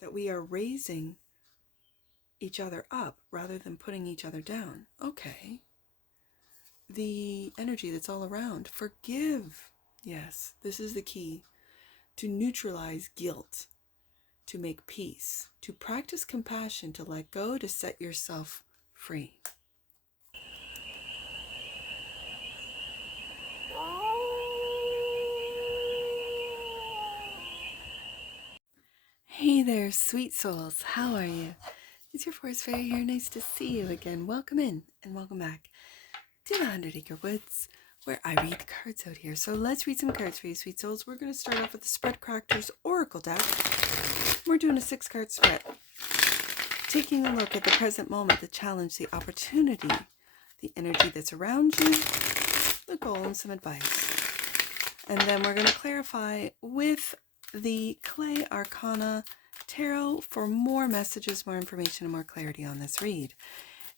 that we are raising each other up rather than putting each other down. Okay. The energy that's all around. Forgive. Yes, this is the key. To neutralize guilt, to make peace, to practice compassion, to let go, to set yourself free. Hey there, sweet souls. How are you? It's your forest fairy here. Nice to see you again. Welcome in and welcome back to the 100 Acre Woods, where I read cards out here. So let's read some cards for you, sweet souls. We're going to start off with the Spread CRAFTER'S Oracle deck. We're doing a 6-card spread. Taking a look at the present moment, the challenge, the opportunity, the energy that's around you, the goal, and some advice. And then we're going to clarify with the Clay Arcana Tarot for more messages, more information, and more clarity on this read.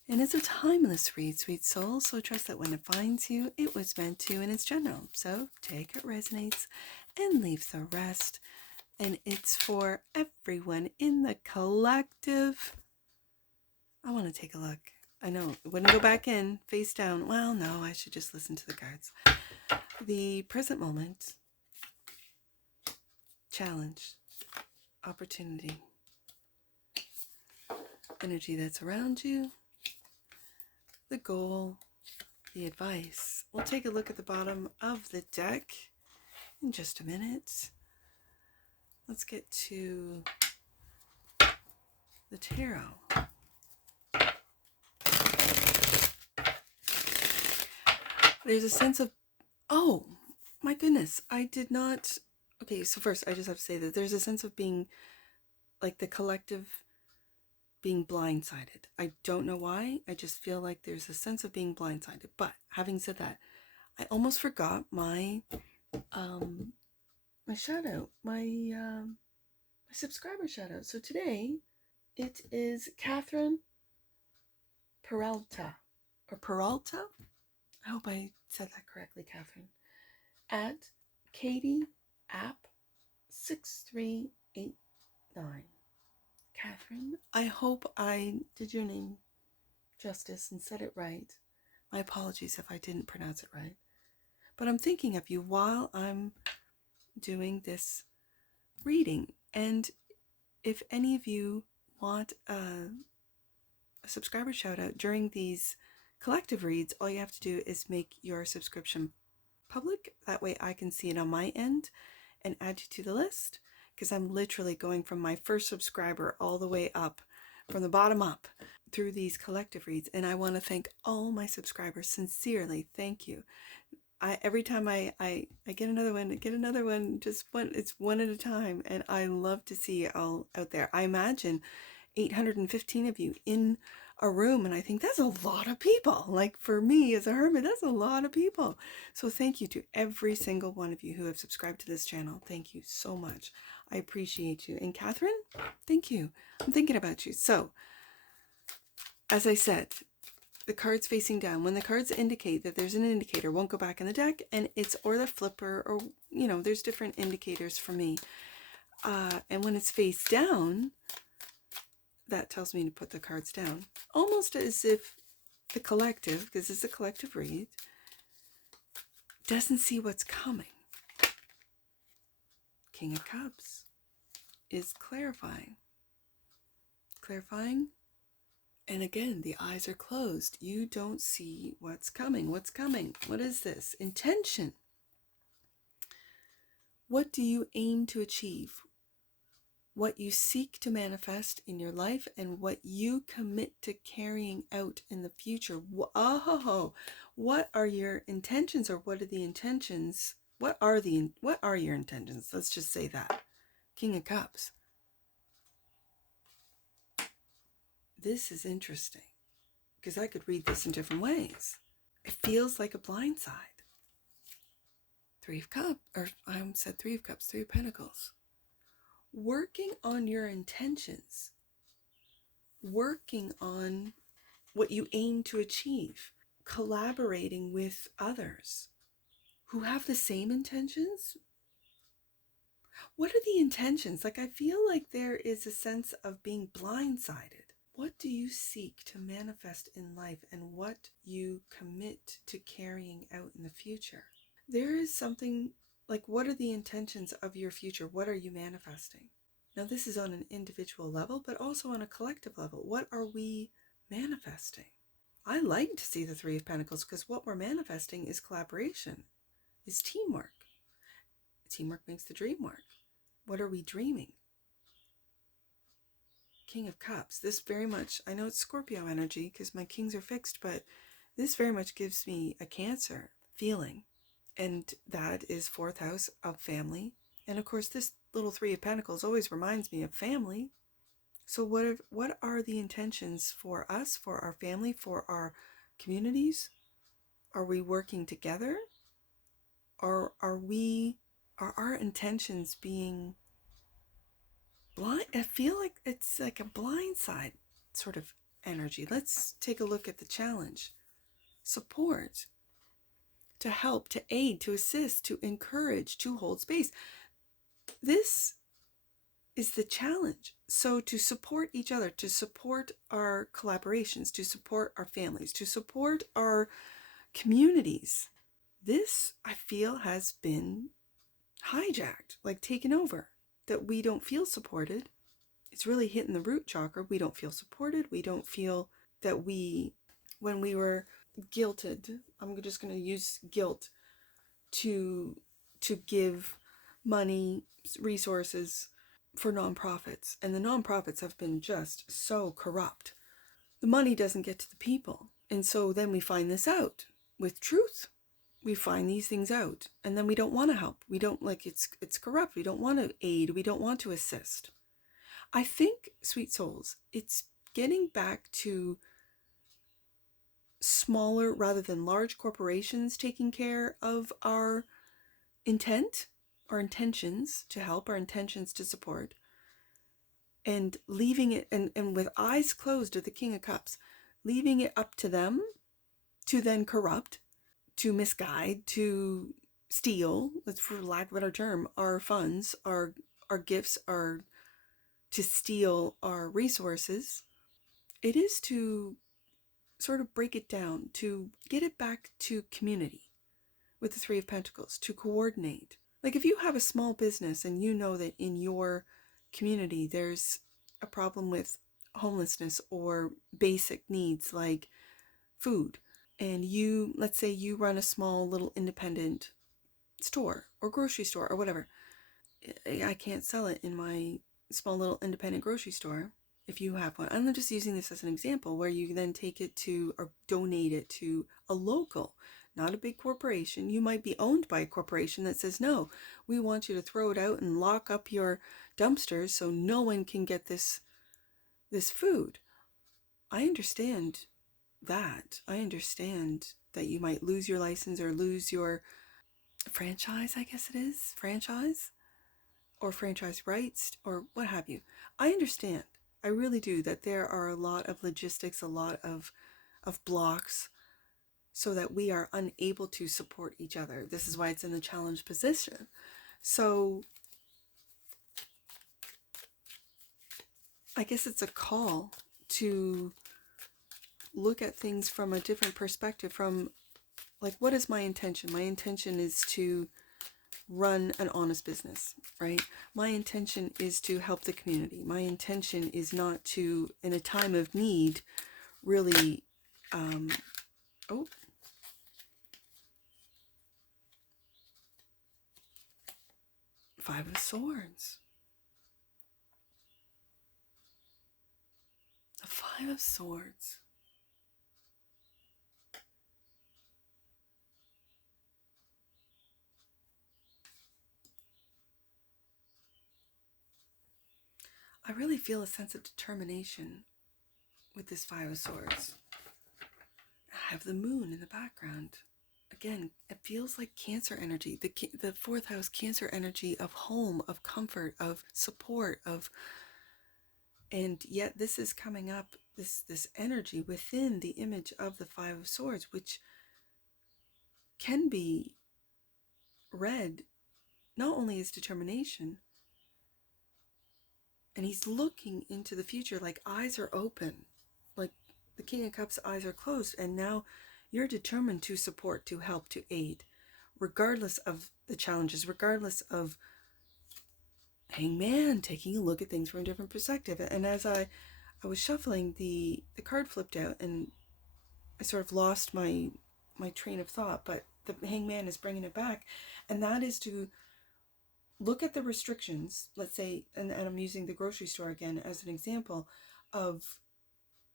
And it's a timeless read, sweet soul, so trust that when it finds you, it was meant to, and it's general. So take it resonates and leave the rest. And it's for everyone in the collective. I want to take a look. I know, it wouldn't go back in, face down. Well, no, I should just listen to the cards. The present moment, challenge, opportunity, energy that's around you, the goal, the advice. We'll take a look at the bottom of the deck in just a minute. Let's get to the tarot. There's a sense of, oh my goodness, I did not. Okay, so first I just have to say that there's a sense of being, like, the collective being blindsided. I don't know why. I just feel like there's a sense of being blindsided. But having said that, I almost forgot my my shout out, my subscriber shout out. So today it is Catherine Peralta, or Peralta. I hope I said that correctly, Catherine. At Katie App 6389. Catherine, I hope I did your name justice and said it right. My apologies if I didn't pronounce it right. But I'm thinking of you while I'm doing this reading. And if any of you want a subscriber shout out during these collective reads, all you have to do is make your subscription public. That way I can see it on my end and add you to the list, because I'm literally going from my first subscriber all the way up, from the bottom up, through these collective reads. And I want to thank all my subscribers sincerely. Thank you. Every time I get another one, just one, it's one at a time, and I love to see it all out there. I imagine 815 of you in a room, and I think that's a lot of people. Like, for me as a hermit, that's a lot of people. So thank you to every single one of you who have subscribed to this channel. Thank you so much. I appreciate you. And Catherine, thank you. I'm thinking about you. So, as I said, the cards facing down, when the cards indicate that there's an indicator, won't go back in the deck, and it's, or the flipper, or, you know, there's different indicators for me. And when it's face down, that tells me to put the cards down. Almost as if the collective, because it's a collective read, doesn't see what's coming. King of Cups is clarifying. Clarifying. And again, the eyes are closed. You don't see what's coming. What's coming? What is this? Intention. What do you aim to achieve? What you seek to manifest in your life, and what you commit to carrying out in the future. What are your intentions, or what are the intentions? What are your intentions? Let's just say that. King of Cups. This is interesting, because I could read this in different ways. It feels like a blindside. Three of Cups, or I said Three of Cups, Three of Pentacles. Working on your intentions, working on what you aim to achieve, collaborating with others who have the same intentions. What are the intentions? Like, I feel like there is a sense of being blindsided. What do you seek to manifest in life, and what you commit to carrying out in the future? There is something like, what are the intentions of your future? What are you manifesting? Now, this is on an individual level, but also on a collective level. What are we manifesting? I like to see the Three of Pentacles because what we're manifesting is collaboration, is teamwork. Teamwork makes the dream work. What are we dreaming? King of Cups. This very much, I know it's Scorpio energy because my kings are fixed, but this very much gives me a Cancer feeling. And that is 4th house of family. And of course, this little Three of Pentacles always reminds me of family. So what are the intentions for us, for our family, for our communities? Are we working together? Or are our intentions being blind? I feel like it's like a blindside sort of energy. Let's take a look at the challenge. Support, to help, to aid, to assist, to encourage, to hold space. This is the challenge. So to support each other, to support our collaborations, to support our families, to support our communities, this, I feel, has been hijacked, like taken over, that we don't feel supported. It's really hitting the root chakra. We don't feel supported. We don't feel that when we were guilted, I'm just going to use guilt to give money, resources for nonprofits. And the nonprofits have been just so corrupt. The money doesn't get to the people. And so then we find this out with truth. We find these things out, and then we don't want to help. We don't, like, it's corrupt. We don't want to aid. We don't want to assist. I think, sweet souls, it's getting back to smaller rather than large corporations taking care of our intent, our intentions to help, our intentions to support, and leaving it, and with eyes closed at the King of Cups, leaving it up to them to then corrupt, to misguide, to steal, that's for lack of a better term, our funds, our gifts, are to steal our resources. It is to sort of break it down, to get it back to community with the Three of Pentacles, to coordinate. Like, if you have a small business and you know that in your community there's a problem with homelessness or basic needs like food, and you, let's say you run a small little independent store or grocery store or whatever. I can't sell it in my small little independent grocery store. If you have one, I'm just using this as an example, where you then take it to or donate it to a local, not a big corporation. You might be owned by a corporation that says, no, we want you to throw it out and lock up your dumpsters so no one can get this food. I understand that. I understand that you might lose your license or lose your franchise, I guess it is, franchise, or franchise rights, or what have you. I understand. I really do, that there are a lot of logistics, a lot of blocks, so that we are unable to support each other. This is why it's in the challenge position. So I guess it's a call to look at things from a different perspective, from, like, what is my intention? My intention is to run an honest business, right? My intention is to help the community. My intention is not to, in a time of need, really, Five of Swords. The Five of Swords. I really feel a sense of determination with this Five of Swords. I have the moon in the background. Again, it feels like Cancer energy, the 4th house Cancer energy of home, of comfort, of support, and yet this is coming up, this energy within the image of the Five of Swords, which can be read not only as determination, And he's looking into the future, like eyes are open, like the King of Cups eyes are closed, and now you're determined to support, to help, to aid, regardless of the challenges, regardless of Hangman, taking a look at things from a different perspective. And as I was shuffling, the card flipped out, and I sort of lost my train of thought, but the Hangman is bringing it back, and that is to look at the restrictions, let's say, and I'm using the grocery store again as an example of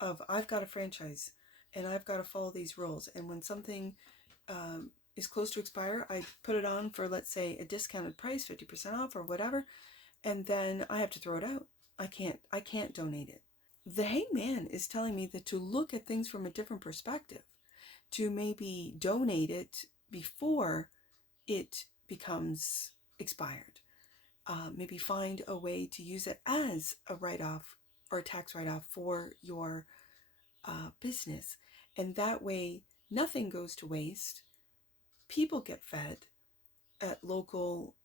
I've got a franchise and I've got to follow these rules, and when something is close to expire, I put it on for, let's say, a discounted price, 50% off or whatever, and then I have to throw it out. I can't donate it. The Hangman is telling me that to look at things from a different perspective, to maybe donate it before it becomes expired. Maybe find a way to use it as a write-off or a tax write-off for your business. And that way, nothing goes to waste. People get fed at local,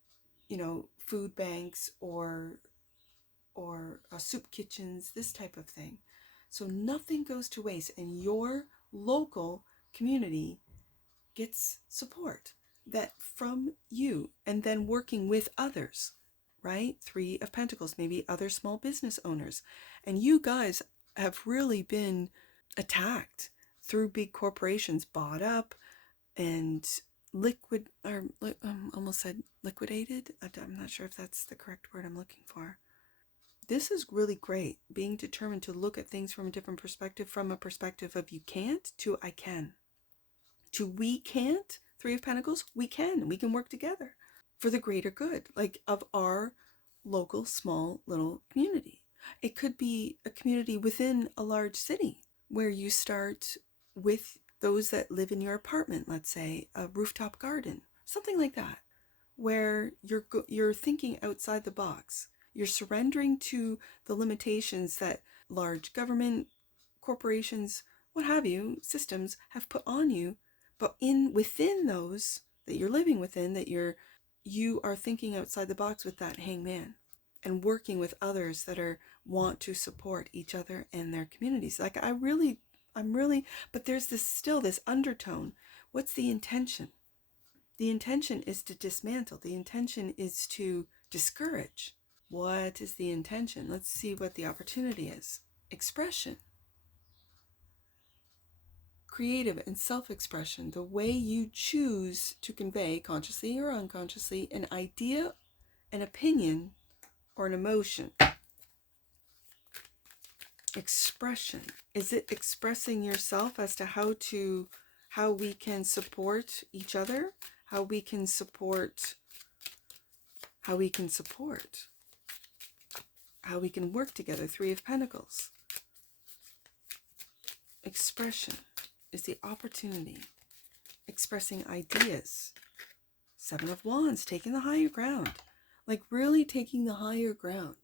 food banks or soup kitchens, this type of thing. So nothing goes to waste, and your local community gets support that from you, and then working with others, right? Three of Pentacles, maybe other small business owners. And you guys have really been attacked through big corporations, bought up and almost said liquidated. I'm not sure if that's the correct word I'm looking for. This is really great, being determined to look at things from a different perspective, from a perspective of you can't to I can. To we can't, Three of Pentacles, we can work together for the greater good, like of our local small little community. It could be a community within a large city where you start with those that live in your apartment, let's say a rooftop garden, something like that, where you're thinking outside the box. You're surrendering to the limitations that large government, corporations, what have you, systems have put on you, but within those that you're living within, that you are thinking outside the box with that Hangman and working with others that want to support each other and their communities. Like I'm really, but there's this undertone. What's the intention? The intention is to dismantle. The intention is to discourage. What is the intention? Let's see what the opportunity is. Expression. Creative and self-expression. The way you choose to convey, consciously or unconsciously, an idea, an opinion, or an emotion. Expression. Is it expressing yourself as to how we can support each other? How we can support, how we can work together. Three of Pentacles. Expression is the opportunity. Expressing ideas. Seven of Wands, taking the higher ground. Like really taking the higher ground.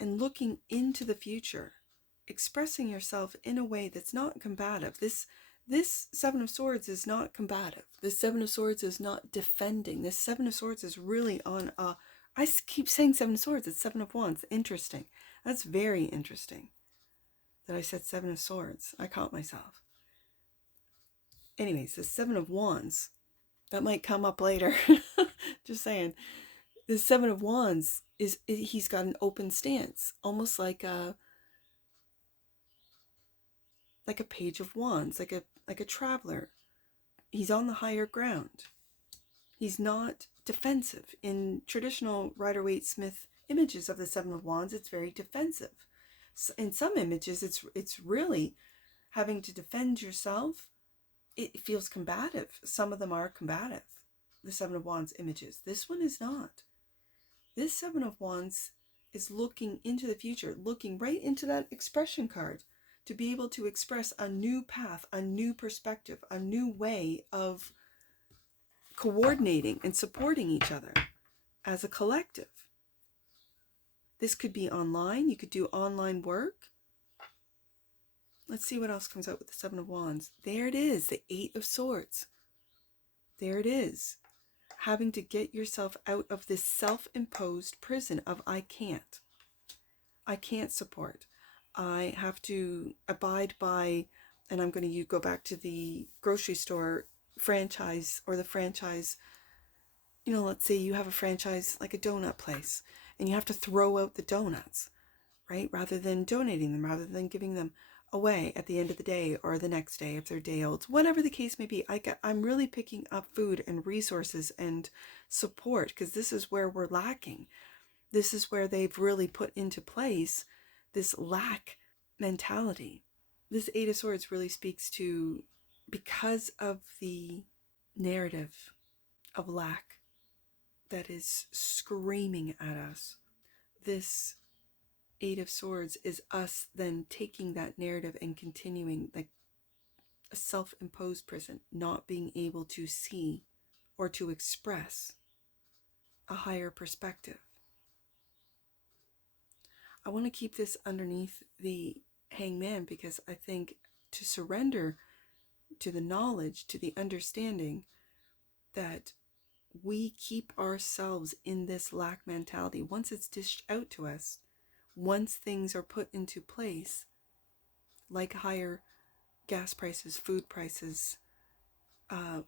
And looking into the future. Expressing yourself in a way that's not combative. This Seven of Swords is not combative. This Seven of Swords is not defending. This Seven of Swords is really on I keep saying Seven of Swords. It's Seven of Wands. Interesting. That's very interesting that I said Seven of Swords. I caught myself. Anyways, the Seven of Wands, that might come up later. Just saying. The Seven of Wands he's got an open stance, almost like a Page of Wands, like a traveler. He's on the higher ground. He's not defensive. In traditional Rider-Waite-Smith images of the Seven of Wands, it's very defensive. In some images, it's really having to defend yourself. It feels combative. Some of them are combative, the Seven of Wands images. This one is not. This Seven of Wands is looking into the future, looking right into that expression card to be able to express a new path, a new perspective, a new way of coordinating and supporting each other as a collective. This could be online. You could do online work. Let's see what else comes out with the Seven of Wands. There it is, the Eight of Swords. There it is. having to get yourself out of this self-imposed prison of I can't support. I have to abide by, and I'm going to go back to the grocery store franchise, or the franchise, let's say you have a franchise like a donut place and you have to throw out the donuts, right? Rather than donating them, rather than giving them away at the end of the day or the next day if they're day olds, whatever the case may be. I'm really picking up food and resources and support because this is where we're lacking. This is where they've really put into place this lack mentality. This Eight of Swords really speaks to, because of the narrative of lack that is screaming at us, this Eight of Swords is us then taking that narrative and continuing, like a self-imposed prison, not being able to see or to express a higher perspective. I want to keep this underneath the Hangman because I think to surrender to the knowledge, to the understanding that we keep ourselves in this lack mentality, once it's dished out to us, once things are put into place, like higher gas prices, food prices,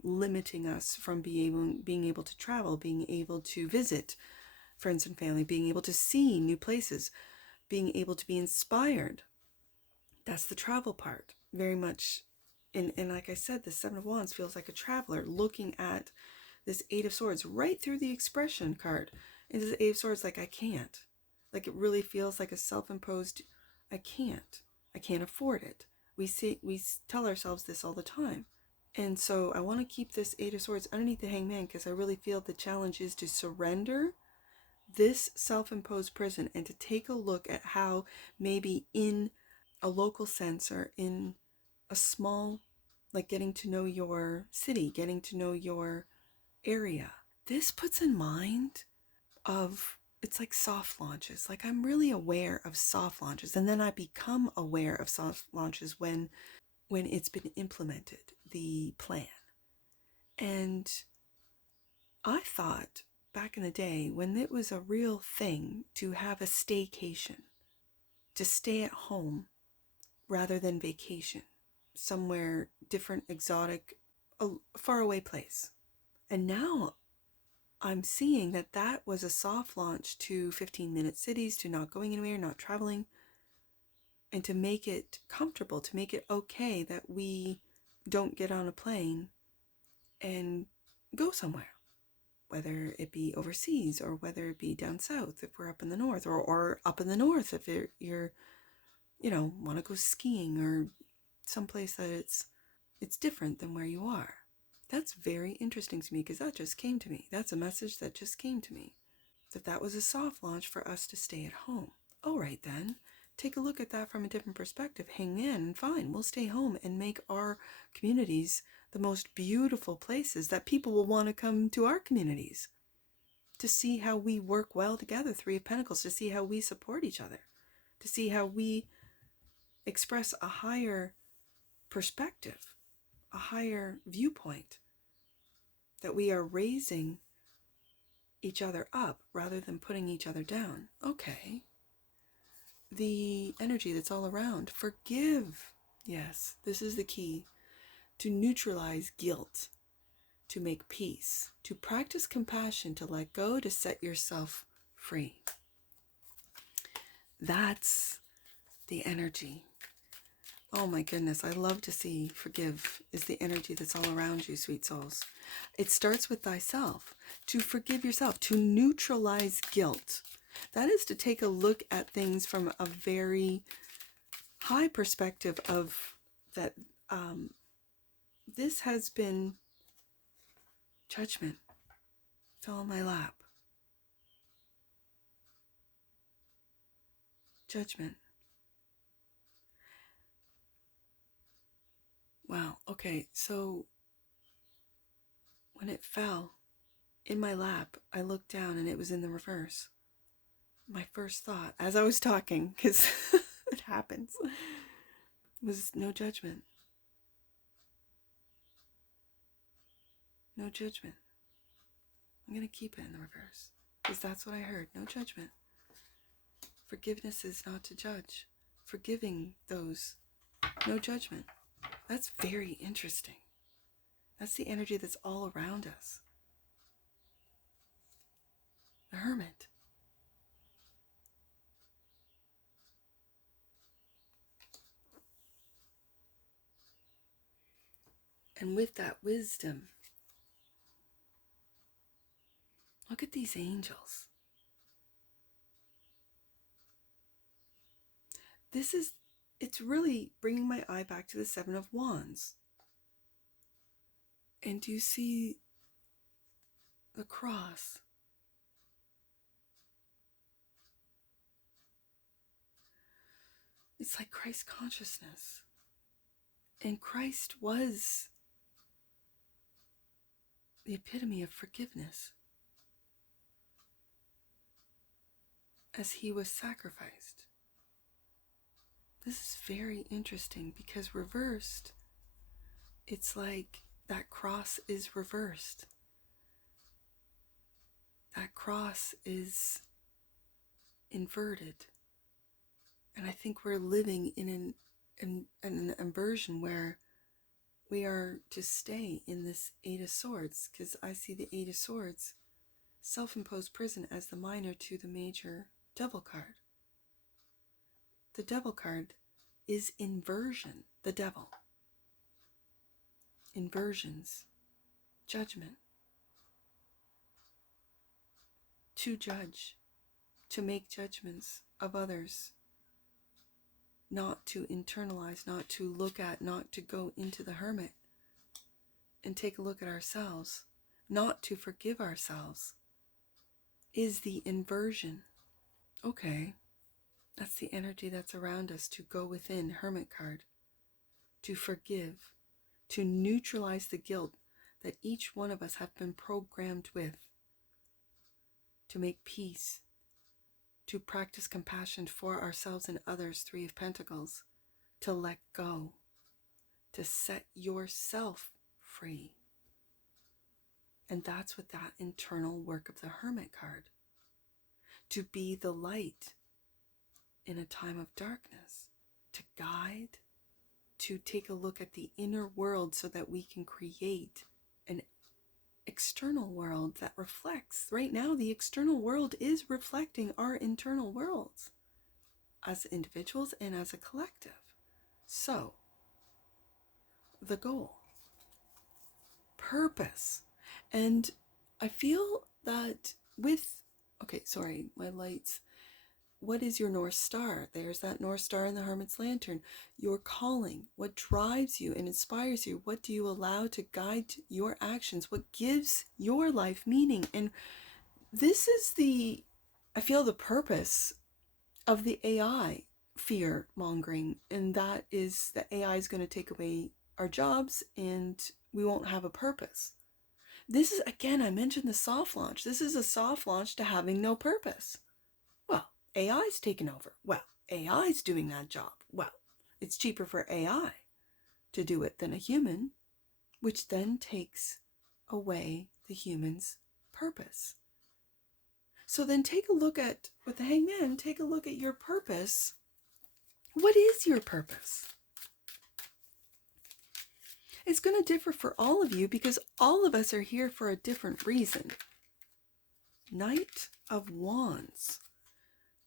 limiting us from being able to travel, being able to visit friends and family, being able to see new places, being able to be inspired. That's the travel part, very much. And like I said, the Seven of Wands feels like a traveler looking at this Eight of Swords right through the expression card. And this Eight of Swords, like, I can't. Like, it really feels like a self-imposed, I can't afford it. We tell ourselves this all the time. And so I want to keep this Eight of Swords underneath the Hangman because I really feel the challenge is to surrender this self-imposed prison and to take a look at how maybe in a local sense or in a small, like getting to know your city, getting to know your area. This puts in mind of, it's like soft launches. Like, I'm really aware of soft launches, and then I become aware of soft launches when it's been implemented, the plan. And I thought back in the day when it was a real thing to have a staycation, to stay at home rather than vacation, somewhere different, exotic, a faraway place. And now I'm seeing that was a soft launch to 15-minute cities, to not going anywhere, not traveling, and to make it comfortable, to make it okay that we don't get on a plane and go somewhere, whether it be overseas or whether it be down south if we're up in the north, or up in the north if you're want to go skiing or someplace that it's different than where you are. That's very interesting to me because that just came to me. That's a message that just came to me. That was a soft launch for us to stay at home. All right then, take a look at that from a different perspective. Hang in, and fine, we'll stay home and make our communities the most beautiful places that people will want to come to our communities to see how we work well together. Three of Pentacles, to see how we support each other, to see how we express a higher perspective, a higher viewpoint, that we are raising each other up rather than putting each other down. Okay. The energy that's all around. Forgive. Yes, this is the key. To neutralize guilt, to make peace, to practice compassion, to let go, to set yourself free. That's the energy. Oh my goodness, I love to see forgive is the energy that's all around you, sweet souls. It starts with thyself, to forgive yourself, to neutralize guilt. That is to take a look at things from a very high perspective of that this has been judgment. Fell in my lap. Judgment. Wow, okay, so when it fell in my lap, I looked down and it was in the reverse. My first thought, as I was talking, because it happens, was no judgment. No judgment. I'm going to keep it in the reverse because that's what I heard. No judgment. Forgiveness is not to judge. Forgiving those. No judgment. That's very interesting. That's the energy that's all around us. The Hermit. And with that wisdom, look at these angels. It's really bringing my eye back to the Seven of Wands. And do you see the cross? It's like Christ consciousness. And Christ was the epitome of forgiveness as he was sacrificed. This is very interesting because reversed, it's like that cross is reversed. That cross is inverted. And I think we're living in an inversion where we are to stay in this Eight of Swords, because I see the Eight of Swords, self-imposed prison, as the minor to the major Devil card. The Devil card is inversion, the devil. Inversions, judgment. To judge, to make judgments of others, not to internalize, not to look at, not to go into the hermit and take a look at ourselves, not to forgive ourselves, is the inversion. Okay, that's the energy that's around us, to go within, Hermit card, to forgive, to neutralize the guilt that each one of us have been programmed with, to make peace, to practice compassion for ourselves and others, Three of Pentacles, to let go, to set yourself free. And that's what that internal work of the Hermit card, to be the light in a time of darkness, to guide, to take a look at the inner world so that we can create an external world that reflects. Right now, the external world is reflecting our internal worlds as individuals and as a collective. So, the goal, purpose. And I feel that with, okay, sorry, my lights. What is your North Star? There's that North Star in the Hermit's Lantern. Your calling, what drives you and inspires you. What do you allow to guide your actions? What gives your life meaning? And this is I feel the purpose of the AI fear mongering. And that is that AI is going to take away our jobs and we won't have a purpose. This is, again, I mentioned the soft launch. This is a soft launch to having no purpose. Well, AI's taken over. Well, AI's doing that job. Well, it's cheaper for AI to do it than a human, which then takes away the human's purpose. So then take a look at, with the Hangman, take a look at your purpose. What is your purpose? It's going to differ for all of you because all of us are here for a different reason. Knight of Wands.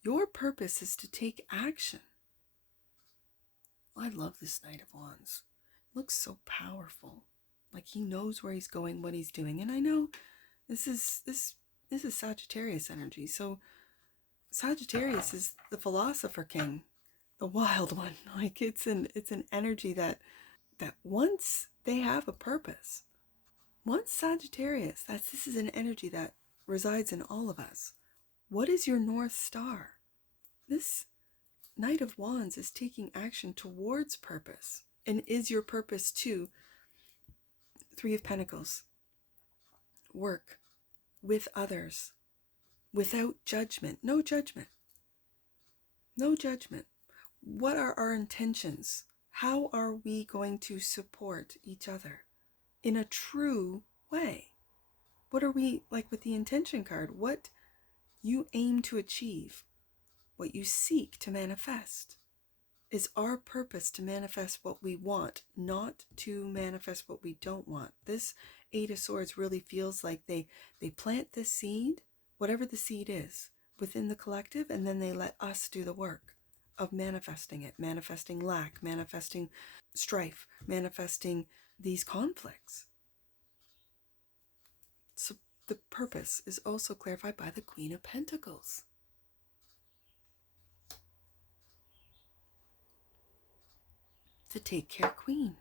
Your purpose is to take action. I love this Knight of Wands. It looks so powerful. Like he knows where he's going, what he's doing. And I know this is Sagittarius energy. So Sagittarius is the philosopher king, the wild one. Like it's an energy that once they have a purpose, once Sagittarius, this is an energy that resides in all of us. What is your North Star? This Knight of Wands is taking action towards purpose. And is your purpose to Three of Pentacles? Work with others without judgment. No judgment. No judgment. What are our intentions? How are we going to support each other in a true way? What are we, like with the intention card, what you aim to achieve, what you seek to manifest. Is our purpose to manifest what we want, not to manifest what we don't want. This Eight of Swords really feels like they plant this seed, whatever the seed is, within the collective, and then they let us do the work of manifesting it, manifesting lack, manifesting strife, manifesting these conflicts. So the purpose is also clarified by the Queen of Pentacles. The Take Care Queen.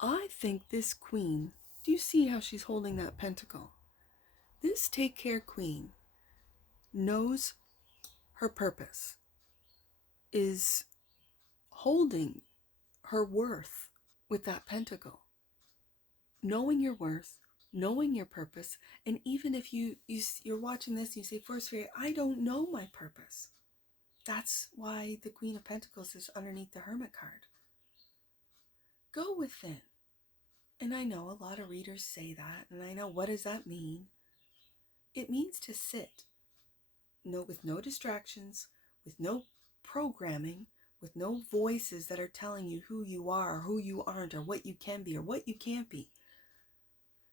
I think this queen, do you see how she's holding that pentacle? This Take Care Queen knows her purpose, is holding her worth with that pentacle. Knowing your worth, knowing your purpose, and even if you're watching this and you say, Forest Fairy, I don't know my purpose. That's why the Queen of Pentacles is underneath the Hermit card. Go within. And I know a lot of readers say that, and I know, what does that mean? It means to sit, with no distractions, with no programming, with no voices that are telling you who you are, or who you aren't, or what you can be, or what you can't be.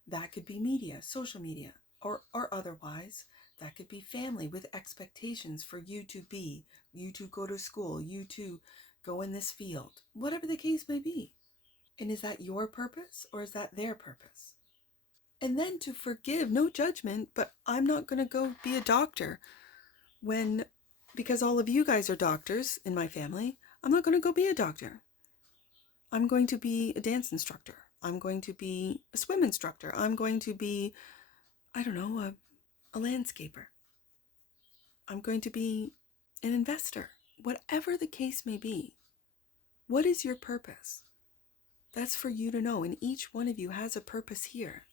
That could be media, social media, or otherwise. That could be family with expectations for you to be, you to go to school, you to go in this field, whatever the case may be. And is that your purpose, or is that their purpose? And then to forgive, no judgment, but I'm not going to go be a doctor because all of you guys are doctors in my family. I'm not going to go be a doctor. I'm going to be a dance instructor. I'm going to be a swim instructor. I'm going to be, I don't know, a landscaper. I'm going to be an investor. Whatever the case may be, what is your purpose? That's for you to know, and each one of you has a purpose here.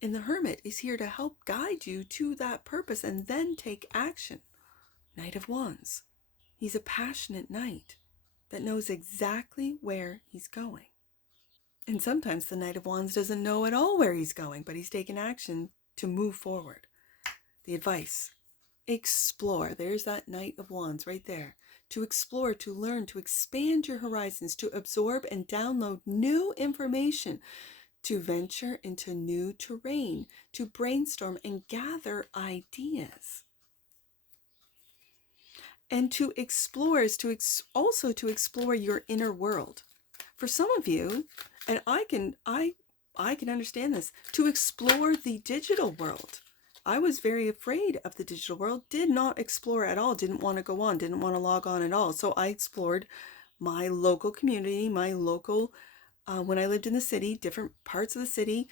And the Hermit is here to help guide you to that purpose and then take action. Knight of Wands. He's a passionate knight that knows exactly where he's going. And sometimes the Knight of Wands doesn't know at all where he's going, but he's taken action to move forward. The advice: explore. There's that Knight of Wands right there. To explore, to learn, to expand your horizons, to absorb and download new information, to venture into new terrain, to brainstorm and gather ideas. And to explore is also to explore your inner world. For some of you, and I can understand this, to explore the digital world. I was very afraid of the digital world, did not explore at all, didn't want to go on, didn't want to log on at all. So I explored my local community, my local, when I lived in the city, different parts of the city,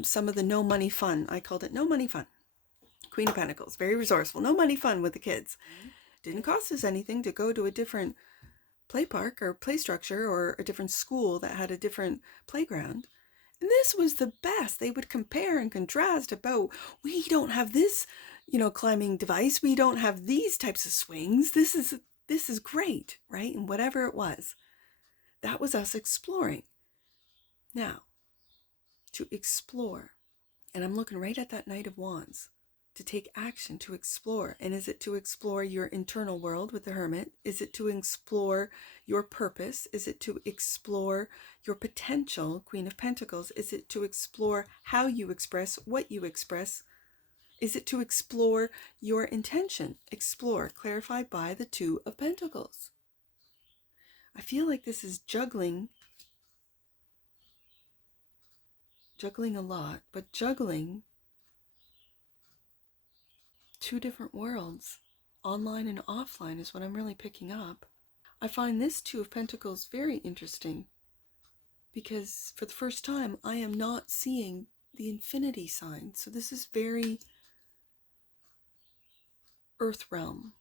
some of the no money fun. I called it no money fun. Queen of Pentacles, very resourceful, no money fun with the kids. Didn't cost us anything to go to a different play park or play structure or a different school that had a different playground. And this was the best. They would compare and contrast about, we don't have this, climbing device. We don't have these types of swings. This is great, right? And whatever it was, that was us exploring. Now, to explore, and I'm looking right at that Knight of Wands, to take action, to explore. And is it to explore your internal world with the Hermit? Is it to explore your purpose? Is it to explore your potential, Queen of Pentacles? Is it to explore how you express, what you express? Is it to explore your intention? Explore, clarified by the Two of Pentacles. I feel like this is juggling a lot, but juggling two different worlds, online and offline, is what I'm really picking up. I find this Two of Pentacles very interesting because for the first time I am not seeing the infinity sign. So this is very earth realm.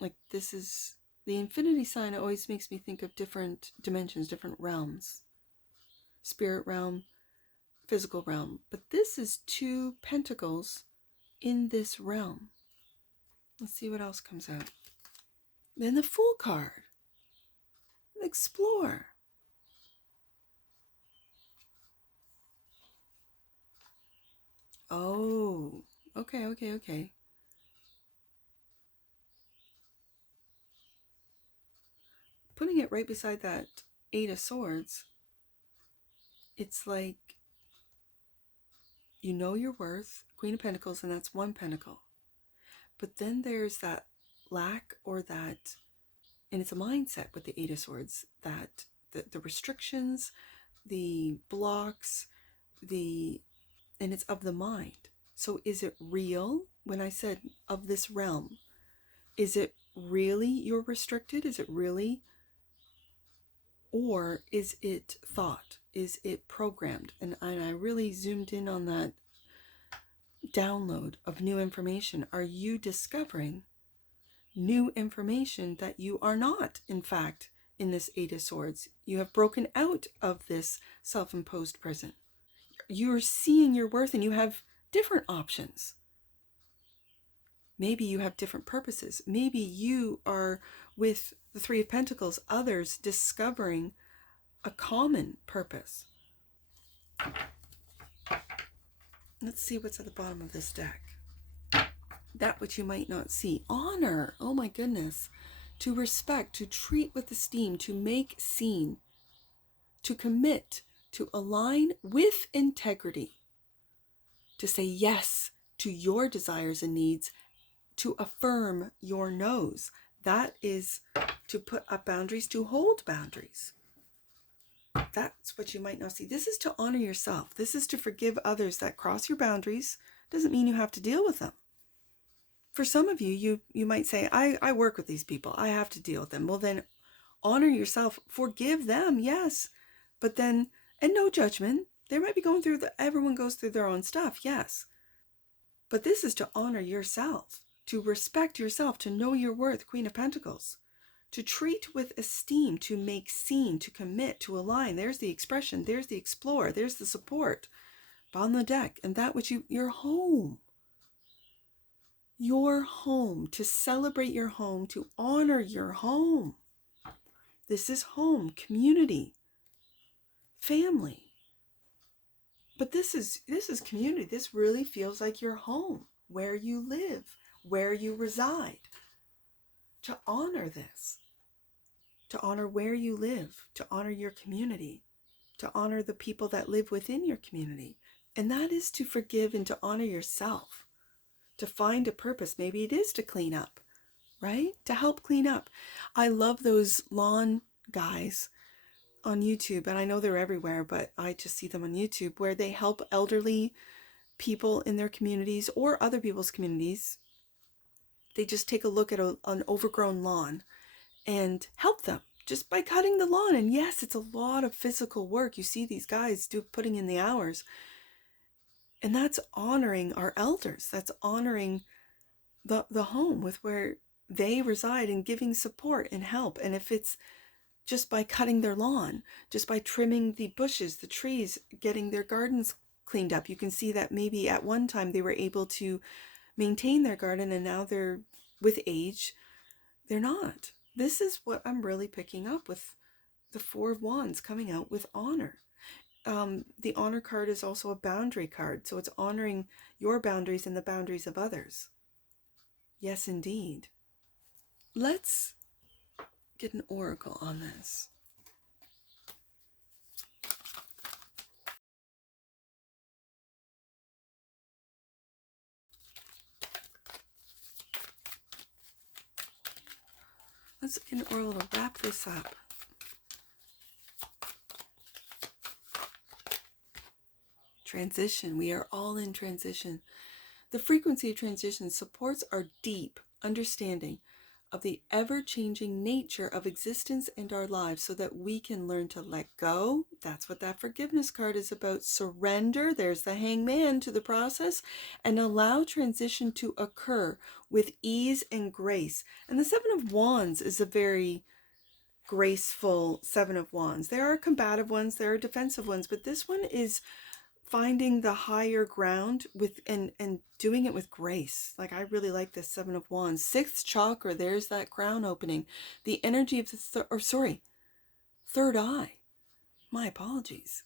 Like, this is the infinity sign. Always makes me think of different dimensions, different realms, spirit realm, physical realm. But this is two pentacles in this realm. Let's see what else comes out. Then the Fool card. Explore. Oh, okay, okay, okay. Putting it right beside that Eight of Swords, it's like you know your worth, Queen of Pentacles, and that's one pentacle. But then there's that lack or that, and it's a mindset with the Eight of Swords, that the restrictions, the blocks, and it's of the mind. So is it real? When I said of this realm, is it really you're restricted? Is it really? Or is it thought? Is it programmed? And I really zoomed in on that download of new information. Are you discovering new information that you are not, in fact, in this Eight of Swords? You have broken out of this self-imposed prison. You're seeing your worth and you have different options. Maybe you have different purposes. Maybe you are with the Three of Pentacles, others discovering a common purpose. Let's see what's at the bottom of this deck. That which you might not see. Honor. Oh my goodness. To respect, to treat with esteem, to make seen, to commit, to align with integrity, to say yes to your desires and needs, to affirm your no's. That is to put up boundaries, to hold boundaries. That's what you might not see. This is to honor yourself. This is to forgive others that cross your boundaries. Doesn't mean you have to deal with them. For some of you, you might say, I work with these people. I have to deal with them. Well, then honor yourself. Forgive them, yes. But then, and no judgment. They might be going through, everyone goes through their own stuff, yes. But this is to honor yourself, to respect yourself, to know your worth, Queen of Pentacles. To treat with esteem, to make seen, to commit, to align. There's the expression, there's the explore, there's the support. On the deck, and that which your home. Your home, to celebrate your home, to honor your home. This is home, community, family. But this is community. This really feels like your home, where you live, where you reside. To honor this, to honor where you live, to honor your community, to honor the people that live within your community. And that is to forgive and to honor yourself, to find a purpose. Maybe it is to clean up, right? To help clean up. I love those lawn guys on YouTube, and I know they're everywhere, but I just see them on YouTube, where they help elderly people in their communities or other people's communities. They just take a look at an overgrown lawn and help them just by cutting the lawn. And yes, it's a lot of physical work. You see these guys putting in the hours. And that's honoring our elders. That's honoring the home with where they reside and giving support and help. And if it's just by cutting their lawn, just by trimming the bushes, the trees, getting their gardens cleaned up, you can see that maybe at one time they were able to maintain their garden, and now they're, with age, they're not. This is what I'm really picking up with the Four of Wands coming out with honor. The honor card is also a boundary card, so it's honoring your boundaries and the boundaries of others. Yes, indeed. Let's get an oracle on this. Let's get an oracle to wrap this up. Transition. We are all in transition. The frequency of transition supports our deep understanding of the ever-changing nature of existence and our lives, so that we can learn to let go. That's what that forgiveness card is about. Surrender, there's the hangman, to the process, and allow transition to occur with ease and grace. And the Seven of Wands is a very graceful Seven of Wands. There are combative ones, there are defensive ones, but this one is finding the higher ground with and doing it with grace. Like, I really like this Seven of Wands. Sixth chakra, there's that crown opening. The energy of the third eye. My apologies.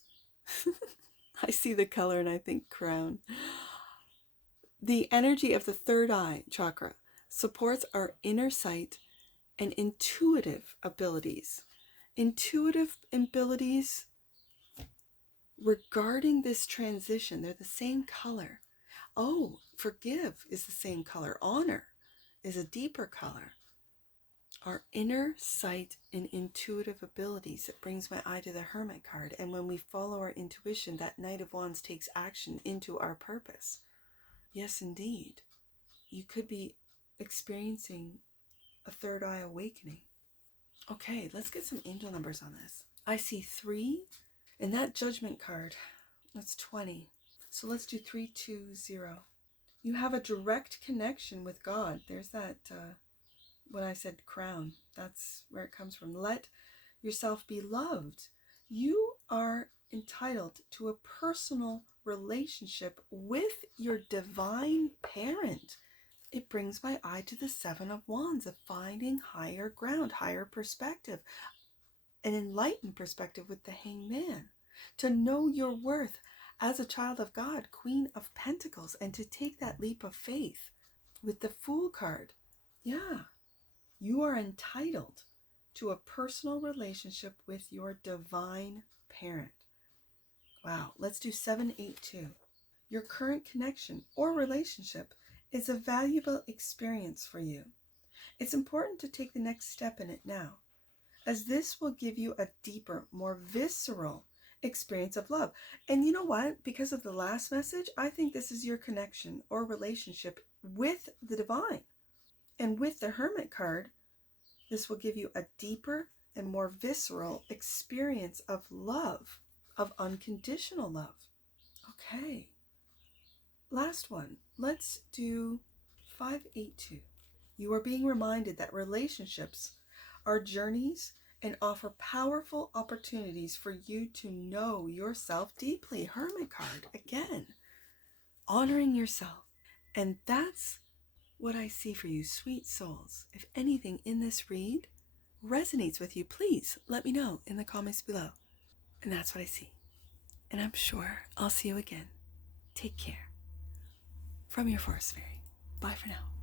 I see the color and I think crown. The energy of the third eye chakra supports our inner sight and intuitive abilities. Intuitive abilities regarding this transition, they're the same color. Oh, forgive is the same color. Honor is a deeper color. Our inner sight and intuitive abilities. It brings my eye to the Hermit card. And when we follow our intuition, that Knight of Wands takes action into our purpose. Yes, indeed. You could be experiencing a third eye awakening. Okay, let's get some angel numbers on this. I see 3, and that Judgment card, that's 20. So let's do 320. You have a direct connection with God. There's that, when I said crown, that's where it comes from. Let yourself be loved. You are entitled to a personal relationship with your divine parent. It brings my eye to the 7 of Wands, of finding higher ground, higher perspective, an enlightened perspective with the Hangman. To know your worth as a child of God, Queen of Pentacles, and to take that leap of faith with the Fool card. Yeah, you are entitled to a personal relationship with your divine parent. Wow, let's do 782. Your current connection or relationship is a valuable experience for you. It's important to take the next step in it now, as this will give you a deeper, more visceral experience of love. And you know what? Because of the last message, I think this is your connection or relationship with the divine. And with the Hermit card, this will give you a deeper and more visceral experience of love, of unconditional love. Okay. Last one. Let's do 582. You are being reminded that relationships are journeys and offer powerful opportunities for you to know yourself deeply. Hermit card again. Honoring yourself. And that's what I see for you, sweet souls. If anything in this read resonates with you, please let me know in the comments below. And that's what I see. And I'm sure I'll see you again. Take care. From your Forest Fairy. Bye for now.